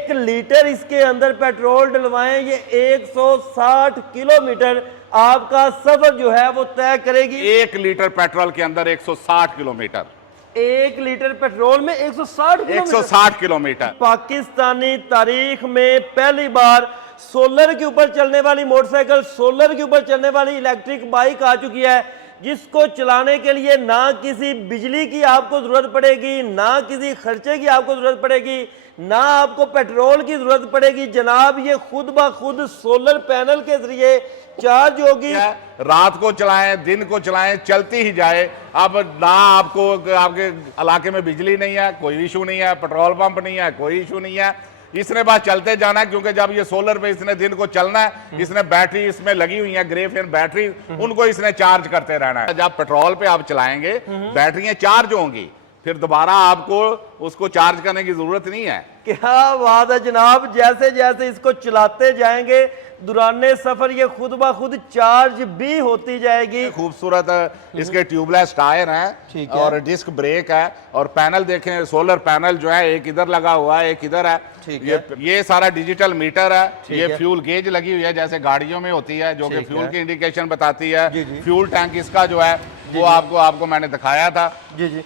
1 litre इसके अंदर petrol डलवाएं, ये 160 किलोमीटर आपका सफर जो है वो तय करेगी। 1 लीटर पेट्रोल के अंदर 160 किलोमीटर, 1 लीटर पेट्रोल में 160 किलोमीटर। पाकिस्तानी तारीख में पहली बार सोलर के ऊपर चलने वाली मोटरसाइकिल, सोलर के ऊपर चलने वाली इलेक्ट्रिक बाइक आ चुकी है, जिसको चलाने के लिए ना किसी बिजली की आपको जरूरत पड़ेगी, ना किसी खर्चे की आपको जरूरत पड़ेगी, ना आपको पेट्रोल की जरूरत पड़ेगी। जनाब ये खुद ब खुद सोलर पैनल के जरिए चार्ज होगी। रात को चलाएं, दिन को चलाएं, चलती ही जाए। अब ना आपको आपके इलाके में बिजली नहीं है, कोई इशू नहीं है, पेट्रोल पंप नहीं है, कोई इशू नहीं है, इसने बात चलते जाना है। क्योंकि जब ये सोलर पे इसने दिन को चलना है, इसने बैटरी इसमें लगी हुई है, ग्रेफेन बैटरी, उनको इसने चार्ज करते रहना है। जब पेट्रोल पे आप चलाएंगे बैटरियां चार्ज होंगी, फिर दोबारा आपको उसको चार्ज करने की जरूरत नहीं है। क्या बात है जनाब, जैसे जैसे इसको चलाते जाएंगे दुराने सफर ये खुद ब खुद चार्ज भी होती जाएगी। खूबसूरत इसके ट्यूबलेस टायर हैं और डिस्क ब्रेक है, और पैनल देखें, सोलर पैनल जो है एक इधर लगा हुआ है, एक इधर है। ये सारा डिजिटल मीटर है। ये फ्यूल गेज लगी हुई है जैसे गाड़ियों में होती है, जो कि फ्यूल की इंडिकेशन बताती है। फ्यूल टैंक इसका जो है वो आपको मैंने दिखाया था। जी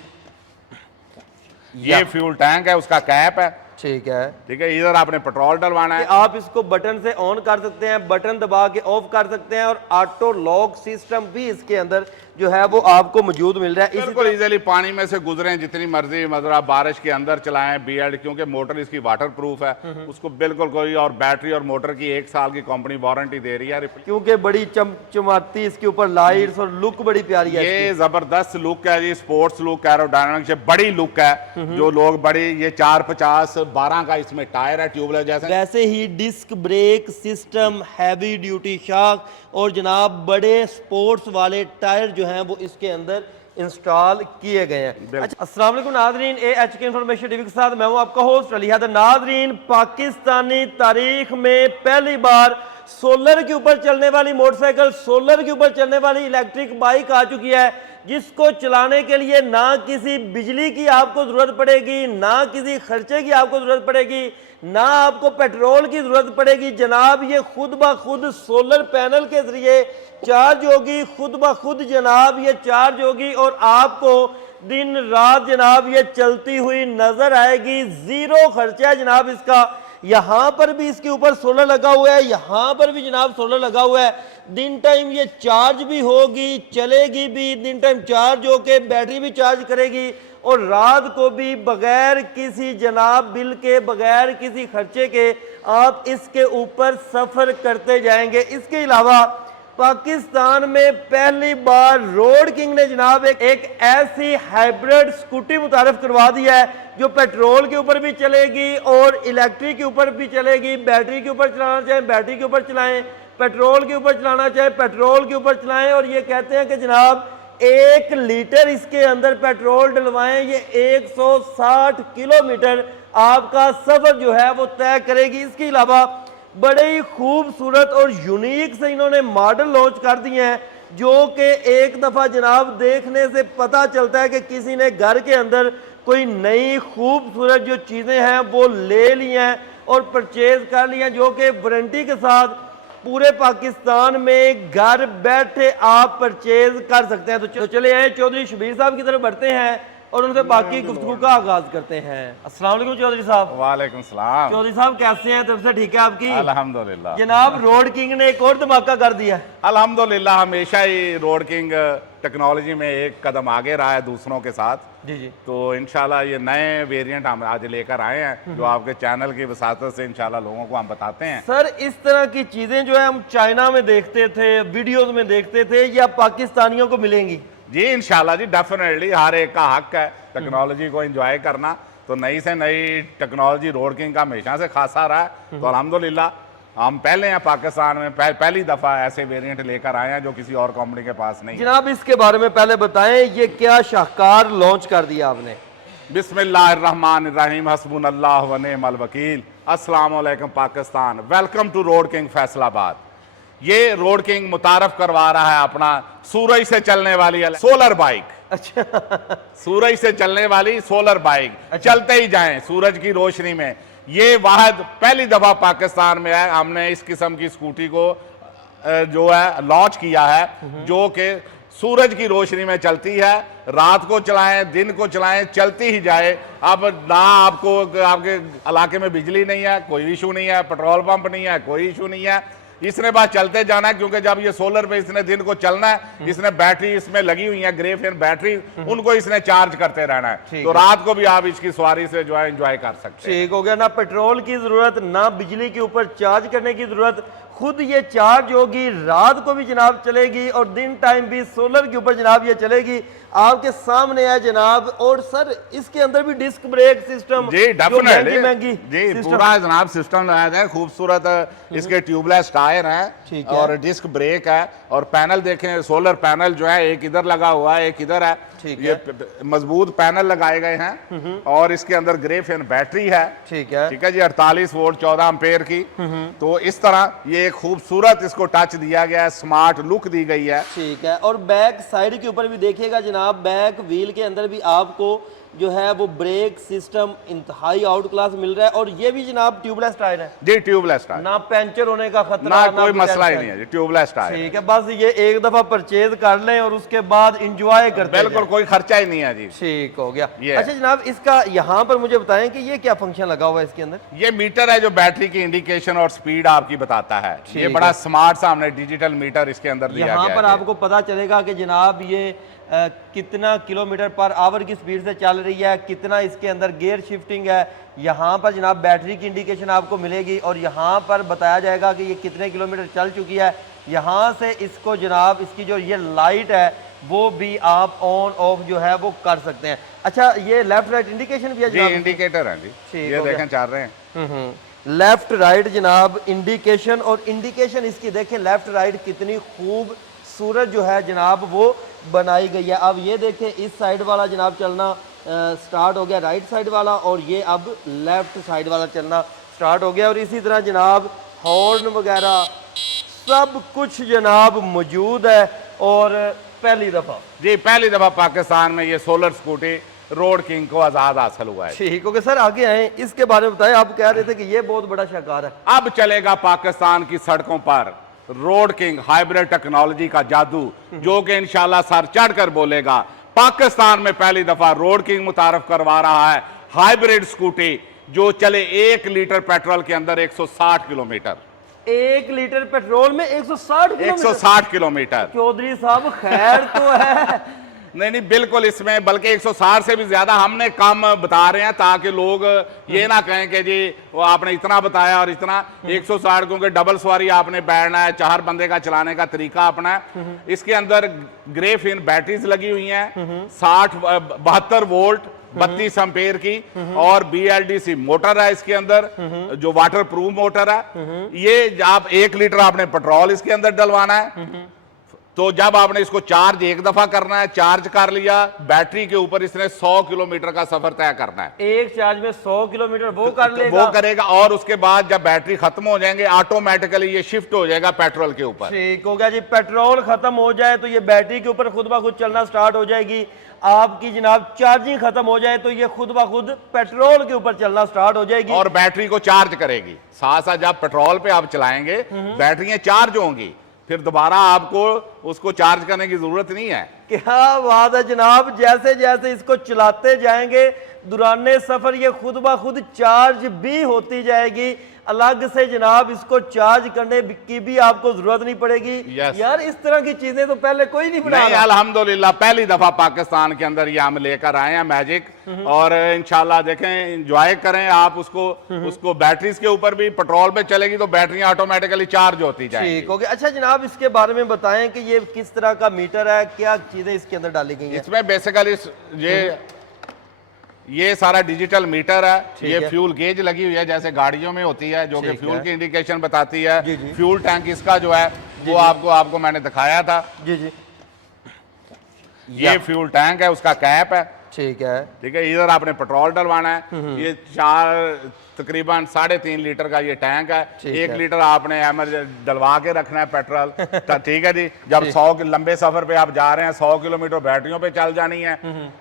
ये फ्यूल टैंक है, उसका कैप है। ठीक है, इधर आपने पेट्रोल डलवाना है। आप इसको बटन से ऑन कर सकते हैं, बटन दबा के ऑफ कर सकते हैं, और ऑटो लॉक सिस्टम भी इसके अंदर जो है वो आपको मौजूद मिल रहा है। बिल्कुल इजीली पानी में से गुजरें जितनी मर्जी, मतलब बारिश के अंदर चलाएं बीएड, क्योंकि मोटर इसकी वाटर प्रूफ है, उसको बिल्कुल कोई, और बैटरी और मोटर की 1 साल की कंपनी वारंटी दे रही है। क्योंकि बड़ी चमचमाती इसके ऊपर लाइट्स और लुक बड़ी प्यारी है। ये जबरदस्त लुक है जी, स्पोर्ट्स लुक, एरोडायनामिक्स से बड़ी लुक है। जो लोग बड़ी, ये 450-12 का इसमें टायर है ट्यूबलेस जैसे। वैसे ही disc brake system, heavy duty shock, और जनाब बड़े स्पोर्ट्स वाले टायर जो हैं वो इसके अंदर इंस्टॉल किए गए हैं। अच्छा, अस्सलाम वालेकुम नाज़रीन, AHK इन्फॉर्मेशन टीवी के साथ मैं हूं आपका होस्ट अली हैदर। नाज़रीन, पाकिस्तानी तारीख में पहली बार सोलर के ऊपर चलने वाली मोटरसाइकिल, सोलर के ऊपर चलने वाली इलेक्ट्रिक बाइक आ चुकी है, जिसको चलाने के लिए ना किसी बिजली की आपको जरूरत पड़ेगी, ना किसी खर्चे की आपको जरूरत पड़ेगी, ना आपको पेट्रोल की जरूरत पड़ेगी। जनाब ये खुद ब खुद सोलर पैनल के जरिए चार्ज होगी, खुद ब खुद जनाब ये चार्ज होगी, और आपको दिन रात जनाब ये चलती हुई नजर आएगी। जीरो खर्चा है जनाब इसका। यहाँ पर भी इसके ऊपर सोलर लगा हुआ है, यहाँ पर भी जनाब सोलर लगा हुआ है। दिन टाइम ये चार्ज भी होगी, चलेगी भी, दिन टाइम चार्ज होके बैटरी भी चार्ज करेगी, और रात को भी बगैर किसी जनाब बिल के, बगैर किसी खर्चे के आप इसके ऊपर सफर करते जाएंगे। इसके अलावा पाकिस्तान में पहली बार रोड किंग ने जनाब एक ऐसी हाइब्रिड स्कूटी मुतारफ करवा दी है, जो पेट्रोल के ऊपर भी चलेगी और इलेक्ट्रिक के ऊपर भी चलेगी। बैटरी के ऊपर चलाना चाहे बैटरी के ऊपर चलाएं, पेट्रोल के ऊपर चलाना चाहे पेट्रोल के ऊपर चलाएं। और ये कहते हैं कि जनाब 1 लीटर इसके अंदर पेट्रोल डलवाएं, ये 160 किलोमीटर आपका सफर जो है वो तय करेगी। इसके अलावा बड़े ही खूबसूरत और यूनिक से इन्होंने मॉडल लॉन्च कर दिए हैं, जो कि एक दफ़ा जनाब देखने से पता चलता है कि किसी ने घर के अंदर कोई नई खूबसूरत जो चीज़ें हैं वो ले ली हैं और परचेज कर ली हैं, जो कि वारंटी के साथ पूरे पाकिस्तान में घर बैठे आप परचेज कर सकते हैं। तो चले आए चौधरी शबीर साहब की तरफ बढ़ते हैं और उनसे बाकी गुफ्तगू का आगाज करते हैं। अस्सलाम वालेकुम चौधरी साहब। वालेकुम सलाम। चौधरी साहब कैसे हैं? तब से ठीक है आपकी? अल्हम्दुलिल्लाह। जनाब रोड किंग ने एक और धमाका कर दिया। अल्हम्दुलिल्लाह, हमेशा ही रोड किंग टेक्नोलॉजी में एक कदम आगे रहा है दूसरों के साथ। जी। तो इंशाल्लाह ये नए वेरिएंट हम आज लेकर आए हैं, जो आपके चैनल की वसातत से इंशाल्लाह लोगों को हम बताते हैं। सर, इस तरह की चीजें जो है हम चाइना में देखते थे, वीडियोस में देखते थे, या पाकिस्तानियों को मिलेंगी? जी इंशाल्लाह जी, डेफिनेटली हर एक का हक है टेक्नोलॉजी को एंजॉय करना। तो नई से नई टेक्नोलॉजी रोड किंग का हमेशा से खासा रहा है। तो अल्हम्दुलिल्लाह हम पहले हैं पाकिस्तान में, पहली दफा ऐसे वेरिएंट लेकर आए हैं जो किसी और कंपनी के पास नहीं। जनाब इसके बारे में पहले बताएं, ये क्या शाहकार लॉन्च कर दिया आपने? बिस्मिल्लाहिर्रहमानिर्रहीम, हस्बुनल्लाह व निअमल वकील। अस्सलाम वालेकुम Pakistan, welcome to Road King Faisalabad. ये रोड किंग मुतारफ करवा रहा है अपना सूरज से चलने वाली सोलर बाइक। अच्छा। सूरज से चलने वाली सोलर बाइक। चलते ही जाएं सूरज की रोशनी में। ये वाहद पहली दफा पाकिस्तान में है, हमने इस किस्म की स्कूटी को जो है लॉन्च किया है, जो कि सूरज की रोशनी में चलती है। रात को चलाएं, दिन को चलाएं, चलती ही जाए। अब ना आपको आपके इलाके में बिजली नहीं है, कोई इशू नहीं है, पेट्रोल पंप नहीं है, कोई इशू नहीं है, इसने बस चलते जाना है। क्योंकि जब ये सोलर पे इसने दिन को चलना है, इसने बैटरी इसमें लगी हुई है, ग्रेफेन बैटरी, उनको इसने चार्ज करते रहना है। तो रात को भी आप इसकी सवारी से जो है एंजॉय कर सकते हैं। ठीक हो गया, ना पेट्रोल की जरूरत, ना बिजली के ऊपर चार्ज करने की जरूरत, खुद ये चार्ज होगी, रात को भी जनाब चलेगी और दिन टाइम भी सोलर के ऊपर जनाब ये चलेगी। आपके सामने है जनाब। और सर इसके अंदर भी डिस्क ब्रेक सिस्टम, जी डेफिनेटली महंगी जी पूरा जनाब सिस्टम लगाया है, खूबसूरत इसके ट्यूबलेस टायर हैं और डिस्क ब्रेक है। और पैनल देखें, सोलर पैनल जो है एक इधर लगा हुआ है, एक इधर है, ये मजबूत पैनल लगाए गए हैं। और इसके अंदर ग्रेफेन बैटरी है, ठीक है जी, 48 वोल्ट 14 एम्पेयर की। तो इस तरह ये खूबसूरत इसको टच दिया गया है, स्मार्ट लुक दी गई है। ठीक है। और बैक साइड के ऊपर भी देखिएगा जनाब, बैक व्हील के अंदर भी आपको जो है वो ब्रेक सिस्टम इंतहाई आउट क्लास मिल रहा है। और ये भी जनाब ट्यूबलेस टायर है जी, ट्यूबलेस टायर, ना पंचर होने का खतरा, ना कोई मसला ही नहीं है जी, ट्यूबलेस टायर। ठीक है, बस ये एक दफा परचेज कर लें और उसके बाद एंजॉय करते हैं, बिल्कुल कोई खर्चा ही नहीं है जी। ठीक हो गया। अच्छा जनाब, इसका यहाँ पर मुझे बताएं कि ये क्या फंक्शन लगा हुआ है इसके अंदर? ये मीटर है जो बैटरी की इंडिकेशन और स्पीड आपकी बताता है। ये बड़ा स्मार्ट सा हमने डिजिटल मीटर इसके अंदर दिया गया है। यहाँ पर आपको पता चलेगा कि जनाब ये कितना किलोमीटर पर आवर की स्पीड से चल रही है, कितना इसके अंदर गियर शिफ्टिंग है। यहाँ पर जनाब बैटरी की इंडिकेशन आपको मिलेगी और यहाँ पर बताया जाएगा कि ये कितने किलोमीटर चल चुकी है। यहाँ से इसको जनाब इसकी जो ये लाइट है वो भी आप ऑन ऑफ जो है वो कर सकते हैं। अच्छा, ये लेफ्ट राइट इंडिकेशन भी है जी, इंडिकेटर है जी, ये देखें चल रहे हैं लेफ्ट राइट जनाब इंडिकेशन। और इंडिकेशन इसकी देखें लेफ्ट राइट कितनी खूबसूरत जो है जनाब वो बनाई गई है। अब ये देखें इस साइड वाला जनाब चलना स्टार्ट हो गया, राइट साइड वाला, और ये अब लेफ्ट साइड वाला चलना स्टार्ट हो गया। और इसी तरह जनाब हॉर्न वगैरह सब कुछ जनाब मौजूद है। और पहली दफा पाकिस्तान में ये सोलर स्कूटी रोड किंग को आजाद हासिल हुआ है। ठीक हो गया सर, आगे आए, इसके बारे में बताएं। आप कह रहे थे कि ये बहुत बड़ा शाहकार है। अब चलेगा पाकिस्तान की सड़कों पर रोड किंग हाइब्रिड टेक्नोलॉजी का जादू, जो कि इंशाल्लाह सर चढ़कर बोलेगा। पाकिस्तान में पहली दफा रोड किंग मुतारफ करवा रहा है हाइब्रिड स्कूटी जो चले 1 लीटर पेट्रोल के अंदर 160 किलोमीटर। 1 लीटर पेट्रोल में 160 किलोमीटर। चौधरी साहब खैर तो है। नहीं बिल्कुल, इसमें बल्कि 160 से भी ज्यादा हमने कम बता रहे हैं ताकि लोग ये ना कहें कि जी वो आपने इतना बताया और इतना। 160 क्योंकि डबल सवारी आपने बैठना है, 4 बंदे का चलाने का तरीका अपना है। इसके अंदर ग्रेफिन बैटरीज लगी हुई हैं, 72 वोल्ट 32 एम्पेयर की, और BLDC मोटर है इसके अंदर जो वाटर प्रूफ मोटर है। ये आप 1 लीटर आपने पेट्रोल इसके अंदर डलवाना है। तो जब आपने इसको चार्ज एक दफा करना है, चार्ज कर लिया, बैटरी के ऊपर इसने 100 किलोमीटर का सफर तय करना है। एक चार्ज में 100 किलोमीटर वो कर लेगा, वो करेगा। और उसके बाद जब बैटरी खत्म हो जाएंगे ऑटोमेटिकली ये शिफ्ट हो जाएगा पेट्रोल के ऊपर। ठीक हो गया जी। पेट्रोल खत्म हो जाए तो ये बैटरी के ऊपर खुद ब खुद चलना स्टार्ट हो जाएगी। आपकी जनाब चार्जिंग खत्म हो जाए तो ये खुद ब खुद पेट्रोल के ऊपर चलना स्टार्ट हो जाएगी और बैटरी को चार्ज करेगी। साथ साथ जब पेट्रोल पे आप चलाएंगे बैटरियां चार्ज होंगी, फिर दोबारा आपको उसको चार्ज करने की जरूरत नहीं है। क्या बात है जनाब। जैसे जैसे इसको चलाते जाएंगे दुराने सफर ये खुद ब खुद चार्ज भी होती जाएगी। अलग से जनाब इसको चार्ज करने की भी आपको जरूरत नहीं पड़ेगी। यार इस तरह की चीजें तो पहले कोई नहीं बना रहा। अल्हम्दुलिल्लाह पहली दफा पाकिस्तान के अंदर ये हम लेकर आए हैं मैजिक, और इंशाल्लाह देखें एंजॉय करें आप उसको बैटरीज के ऊपर भी पेट्रोल पे चलेगी तो बैटरियां ऑटोमेटिकली चार्ज होती जाएंगी। ठीक हो गया। अच्छा जनाब इसके बारे में बताएं कि ये किस तरह का मीटर है, क्या चीजें इसके अंदर डाली गई हैं? इसमें बेसिकली ये सारा डिजिटल मीटर है। ये फ्यूल गेज लगी हुई है जैसे गाड़ियों में होती है, जो कि फ्यूल की इंडिकेशन बताती है। फ्यूल टैंक इसका जो है वो आपको मैंने दिखाया था। जी ये फ्यूल टैंक है, उसका कैप है। ठीक है इधर आपने पेट्रोल डलवाना है। ये तकरीबन 3.5 लीटर का ये टैंक है। ठीक 1 है। लीटर आपने डलवा के रखना है पेट्रोल। ठीक है जी। जब 100 लंबे सफर पे आप जा रहे हैं, 100 किलोमीटर बैटरियों पे चल जानी है,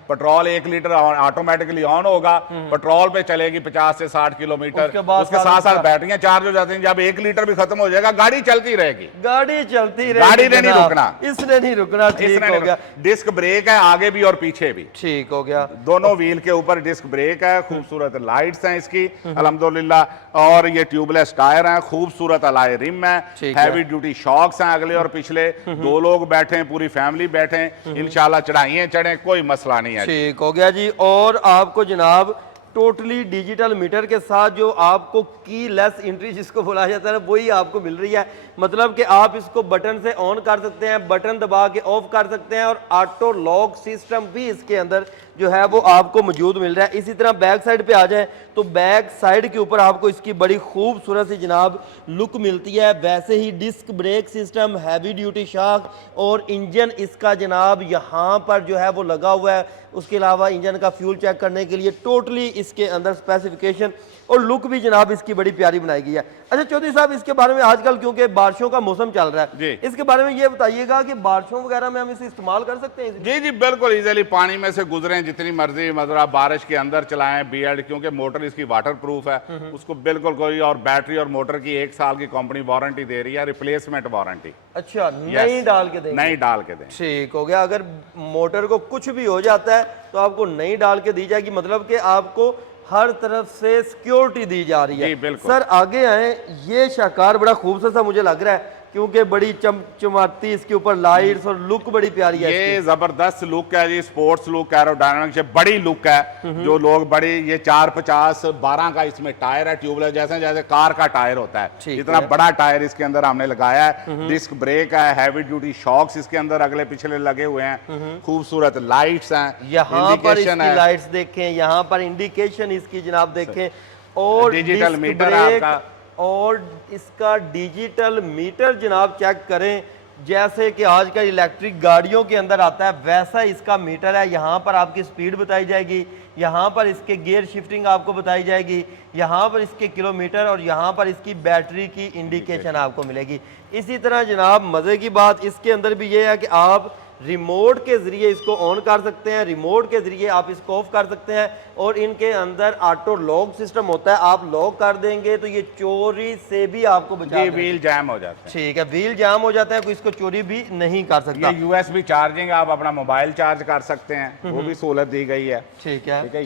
पेट्रोल 1 लीटर ऑटोमेटिकली ऑन होगा, पेट्रोल पे चलेगी 50 से 60 किलोमीटर, उसके साथ साथ बैटरियां चार्ज हो जाती हैं। जब 1 लीटर भी खत्म हो जाएगा, गाड़ी चलती रहेगी, गाड़ी चलती रहेगी, गाड़ी ने नहीं रुकना, इसने नहीं रुकना। ठीक हो गया। डिस्क ब्रेक है आगे भी और पीछे भी, ठीक हो गया। दोनों व्हील के ऊपर डिस्क ब्रेक है, खूबसूरत लाइट्स हैं इसकी अल्हम्दुलिल्लाह, और ये ट्यूबलेस टायर हैं, खूबसूरत अलाय रिम है, हैवी ड्यूटी शॉक्स हैं अगले और पिछले, 2 लोग बैठे हैं, पूरी फैमिली बैठे हैं, इंशाल्लाह चढ़ाइयां चढ़े, कोई मसला नहीं है। ठीक हो गया जी। और आपको जनाब टोटली डिजिटल मीटर के साथ जो आपको की लेस एंट्री जिसको बोला जाता है वही आपको मिल रही है। मतलब कि आप इसको बटन से ऑन कर सकते हैं, बटन दबा के ऑफ कर सकते हैं, और ऑटो लॉक सिस्टम भी इसके अंदर जो है वो आपको मौजूद मिल रहा है। इसी तरह बैक साइड पे आ जाए तो बैक साइड के ऊपर आपको इसकी बड़ी खूबसूरत सी जनाब लुक मिलती है। वैसे ही disc brake system, heavy duty shock, और इंजन इसका जनाब यहाँ पर जो है वो लगा हुआ है। उसके अलावा इंजन का फ्यूल चेक करने के लिए टोटली इसके अंदर स्पेसिफिकेशन और लुक भी जनाब इसकी बड़ी प्यारी बनाई गई है। अच्छा चौधरी साहब, इसके बारे में आजकल क्योंकि बारिशों का मौसम चल रहा है, इसके बारे में ये बताइएगा कि बारिशों वगैरह में हम इसे इस्तेमाल कर सकते हैं? जी जी बिल्कुल, इजीली पानी में से गुजरें जितनी मर्जी, मतलब आप बारिश के अंदर चलाएं बीएड, क्योंकि मोटर इसकी वाटर प्रूफ है, उसको बिल्कुल कोई, और बैटरी और मोटर की 1 साल की कंपनी वारंटी दे रही है, रिप्लेसमेंट वारंटी। अच्छा, नई डाल के देंगे? नई डाल के दें। ठीक हो गया। अगर मोटर को कुछ भी हो जाता है तो आपको नई डाल के दी जाएगी, मतलब कि आपको हर तरफ से सिक्योरिटी दी जा रही है। जी बिल्कुल। सर आगे आए, ये शाकार बड़ा खूबसूरत सा मुझे लग रहा है, क्योंकि बड़ी चमचमाती इसके ऊपर लाइट्स और लुक बड़ी प्यारी है। ये जबरदस्त लुक है जी, स्पोर्ट्स लुक, एरोडायनामिक बड़ी लुक है। जो लोग बड़ी, ये 450 12 का इसमें टायर है, ट्यूबलेस, जैसे जैसे कार का टायर होता है इतना बड़ा टायर इसके अंदर हमने लगाया है। डिस्क ब्रेक है, हैवी ड्यूटी शॉक्स इसके अंदर अगले पिछले लगे हुए हैं, खूबसूरत लाइट्स हैं, यहाँ पर इसकी लाइट्स देखें, यहाँ पर इंडिकेशन इसकी जनाब देखें, और डिजिटल मीटर है आपका, और इसका डिजिटल मीटर जनाब चेक करें, जैसे कि आजकल इलेक्ट्रिक गाड़ियों के अंदर आता है वैसा इसका मीटर है। यहाँ पर आपकी स्पीड बताई जाएगी, यहाँ पर इसके गियर शिफ्टिंग आपको बताई जाएगी, यहाँ पर इसके किलोमीटर, और यहाँ पर इसकी बैटरी की इंडिकेशन आपको मिलेगी। इसी तरह जनाब मज़े की बात इसके अंदर भी ये है कि आप रिमोट के जरिए इसको ऑन कर सकते हैं, रिमोट के जरिए आप इसको ऑफ कर सकते हैं, और इनके अंदर ऑटो लॉक सिस्टम होता है। आप लॉक कर देंगे तो ये चोरी से भी आपको बचा, व्हील जैम हो जाता है। ठीक है, व्हील जैम हो जाता है, कोई इसको चोरी भी नहीं कर सकता। ये यूएसबी चार्जिंग, आप अपना मोबाइल चार्ज कर सकते हैं, वो भी सहूलत दी गई है। ठीक है, ठीक है,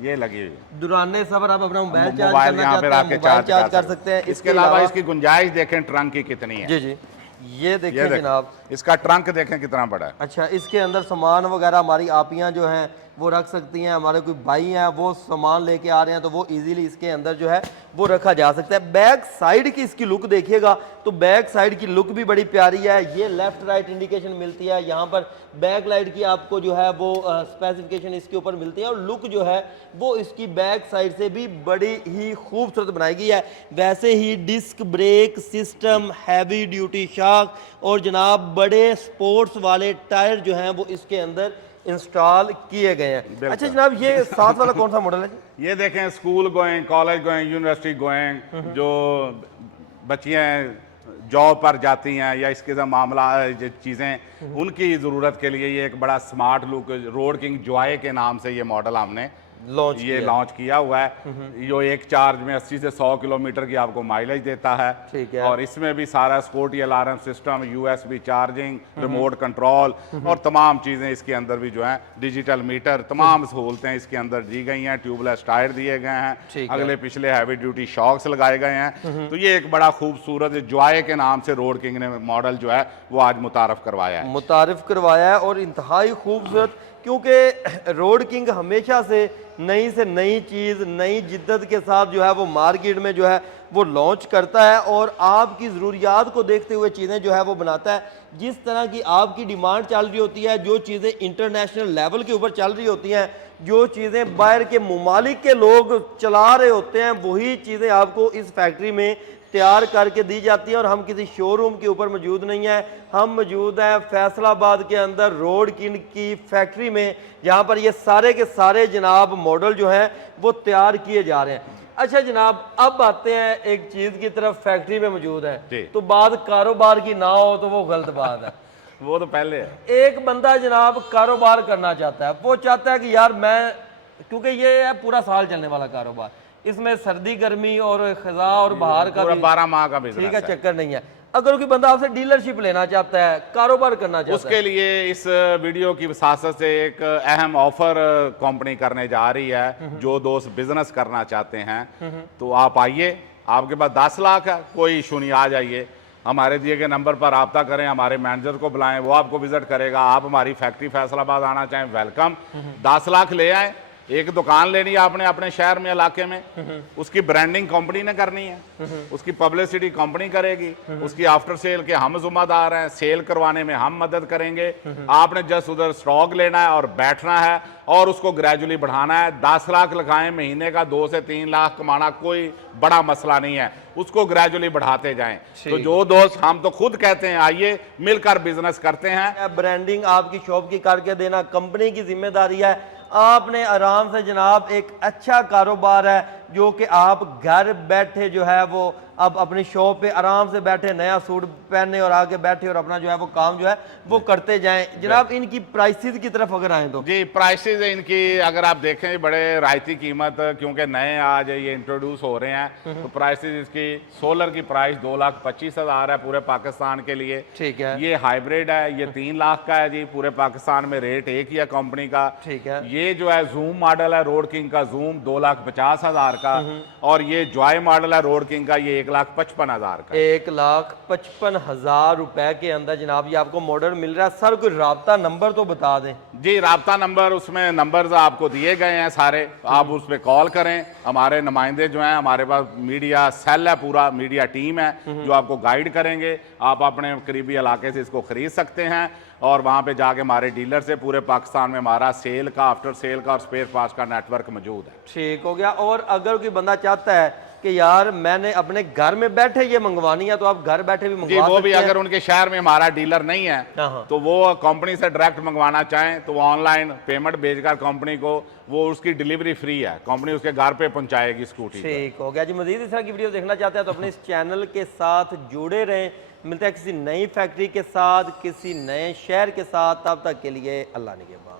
ये लगी हुई दुराने सफर आप अपना मोबाइल यहाँ पे रख के चार्ज कर सकते हैं। इसके अलावा इसकी गुंजाइश देखें ट्रंक की कितनी है। जी जी, ये देखें जनाब, इसका ट्रंक देखें कितना बड़ा है। अच्छा, इसके अंदर सामान वगैरह हमारी आपियाँ जो हैं वो रख सकती हैं, हमारे कोई भाई हैं वो सामान लेके आ रहे हैं तो वो इजीली इसके अंदर जो है वो रखा जा सकता है। बैक साइड की इसकी लुक देखिएगा तो बैक साइड की लुक भी बड़ी प्यारी है। ये लेफ्ट राइट इंडिकेशन मिलती है, यहाँ पर बैक लाइट की आपको जो है वो स्पेसिफिकेशन इसके ऊपर मिलती है, और लुक जो है वो इसकी बैक साइड से भी बड़ी ही खूबसूरत बनाई गई है। वैसे ही disc brake system, heavy duty shock, और जनाब बड़े स्पोर्ट्स वाले टायर जो हैं वो इसके अंदर इंस्टॉल किए गए हैं। अच्छा जनाब, ये साथ वाला कौन सा मॉडल है? ये देखें, school going, college going, university going, जो बच्चियां जॉब पर जाती हैं या इसके साथ मामला चीज़ें, उनकी ज़रूरत के लिए ये एक बड़ा smart look, road king Joy के नाम से ये मॉडल हमने लॉन्च किया हुआ है। जो एक चार्ज में 80 से 100 किलोमीटर की आपको माइलेज देता है। ठीक है, और इसमें भी सारा security alarm system, USB charging, remote control, और तमाम चीज़ें इसके अंदर भी जो है, डिजिटल मीटर, तमाम सहूलतें इसके अंदर दी गई हैं। ट्यूबलेस टायर दिए गए हैं, अगले पिछले हैवी ड्यूटी शॉक्स लगाए गए हैं। तो ये एक बड़ा खूबसूरत जॉय के नाम से रोड किंग ने मॉडल जो है वो आज मुतारफ करवाया है, और इंतहाई खूबसूरत, क्योंकि रोड किंग हमेशा से नई चीज़, नई जिद्दत के साथ जो है वो मार्केट में जो है वो लॉन्च करता है, और आपकी ज़रूरियात को देखते हुए चीज़ें जो है वो बनाता है। जिस तरह की आपकी डिमांड चल रही होती है, जो चीज़ें इंटरनेशनल लेवल के ऊपर चल रही होती हैं, जो चीज़ें बाहर के ममालिक के लोग चला रहे होते हैं, वही चीज़ें आपको इस फैक्ट्री में तैयार करके दी जाती है। और हम किसी शोरूम के ऊपर मौजूद नहीं है, हम मौजूद हैं फैसलाबाद के अंदर रोड किंग की फैक्ट्री में, जहाँ पर ये सारे के सारे जनाब मॉडल जो हैं वो तैयार किए जा रहे हैं। अच्छा जनाब, अब आते हैं एक चीज की तरफ, फैक्ट्री में मौजूद जी। है तो बात कारोबार की ना हो तो वो गलत बात है। वो तो पहले है। एक बंदा जनाब कारोबार करना चाहता है, वो चाहता है कि यार मैं, क्योंकि ये है पूरा साल चलने वाला कारोबार, इसमें सर्दी गर्मी और खजा और बाहर का पूरा भी 12 माह का बिजनेस ठीक है है। चक्कर नहीं है। अगर कोई बंदा आपसे डीलरशिप लेना चाहता है, कारोबार करना चाहता उसके लिए इस वीडियो की वसासत से एक अहम ऑफर कंपनी करने जा रही है। जो दोस्त बिजनेस करना चाहते हैं तो आप आइए, आपके पास 10 लाख है, कोई इशू नहीं, आ जाइए, हमारे दिए गए नंबर पर रब्ता करें, हमारे मैनेजर को बुलाएं, वो आपको विजिट करेगा। आप हमारी फैक्ट्री फैसलाबाद आना चाहें, वेलकम। 10 लाख ले आए, एक दुकान लेनी है आपने अपने शहर में, इलाके में, उसकी ब्रांडिंग कंपनी ने करनी है, उसकी पब्लिसिटी कंपनी करेगी, उसकी आफ्टर सेल के हम जिम्मेदार हैं, सेल करवाने में हम मदद करेंगे। आपने जस्ट उधर स्टॉक लेना है और बैठना है और उसको ग्रेजुअली बढ़ाना है। 10 लाख लगाएं, महीने का 2 से 3 लाख कमाना कोई बड़ा मसला नहीं है, उसको ग्रेजुअली बढ़ाते जाएं। तो जो दोस्त, हम तो खुद कहते हैं आइए मिलकर बिजनेस करते हैं। ब्रांडिंग आपकी शॉप की करके देना कंपनी की जिम्मेदारी है। आपने आराम से जनाब, एक अच्छा कारोबार है जो कि आप घर बैठे जो है वो अब अपनी शॉप पे आराम से बैठे, नया सूट पहने और आके बैठे और अपना जो है वो काम जो है वो करते जाएं। जनाब इनकी प्राइसेस की तरफ अगर आए तो जी, प्राइसेस इनकी अगर आप देखें बड़े रायती कीमत, क्योंकि नए आज ये इंट्रोड्यूस हो रहे हैं, तो प्राइसेस इसकी सोलर की प्राइस 2,25,000 है पूरे पाकिस्तान के लिए। ठीक है। ये हाइब्रिड है, ये 3 लाख का है जी, पूरे पाकिस्तान में रेट एक ही है कंपनी का। ठीक है। ये जो है जूम मॉडल है, रोड किंग का जूम, 2,50,000 का, और ये जॉय मॉडल है रोड किंग का, ये 1,55,000 का। 1,55,000 रुपए के अंदर जनाब ये आपको मॉडल मिल रहा है। सर कोई राब्ता नंबर तो बता दें। जी, राब्ता नंबर, उसमें नंबर्स आपको दिए गए हैं सारे, आप उस पर कॉल करें। हमारे नुमाइंदे जो हैं, हमारे पास मीडिया सेल है, पूरा मीडिया टीम है जो आपको गाइड करेंगे। आप अपने करीबी इलाके से इसको खरीद सकते हैं और वहाँ पे जाके हमारे डीलर से, पूरे पाकिस्तान में हमारा सेल का, आफ्टर सेल का और स्पेयर पार्ट्स का नेटवर्क मौजूद है। ठीक हो गया। और अगर कोई बंदा चाहता है कि यार मैंने अपने घर में बैठे ये मंगवानी है, तो आप घर बैठे भी जी, मंगवा वो भी सकते हैं। अगर उनके शहर में हमारा डीलर नहीं है हाँ। तो वो कंपनी से डायरेक्ट मंगवाना चाहें तो वो ऑनलाइन पेमेंट भेजकर कंपनी को, वो उसकी डिलीवरी फ्री है, कंपनी उसके घर पे पहुंचाएगी स्कूटी। ठीक हो गया जी। मजीद इस तरह की वीडियो देखना चाहते हैं तो अपने इस चैनल के साथ जुड़े रहें। मिलते हैं किसी नई फैक्ट्री के साथ, किसी नए शहर के साथ। तब तक के लिए अल्लाह निगहबान।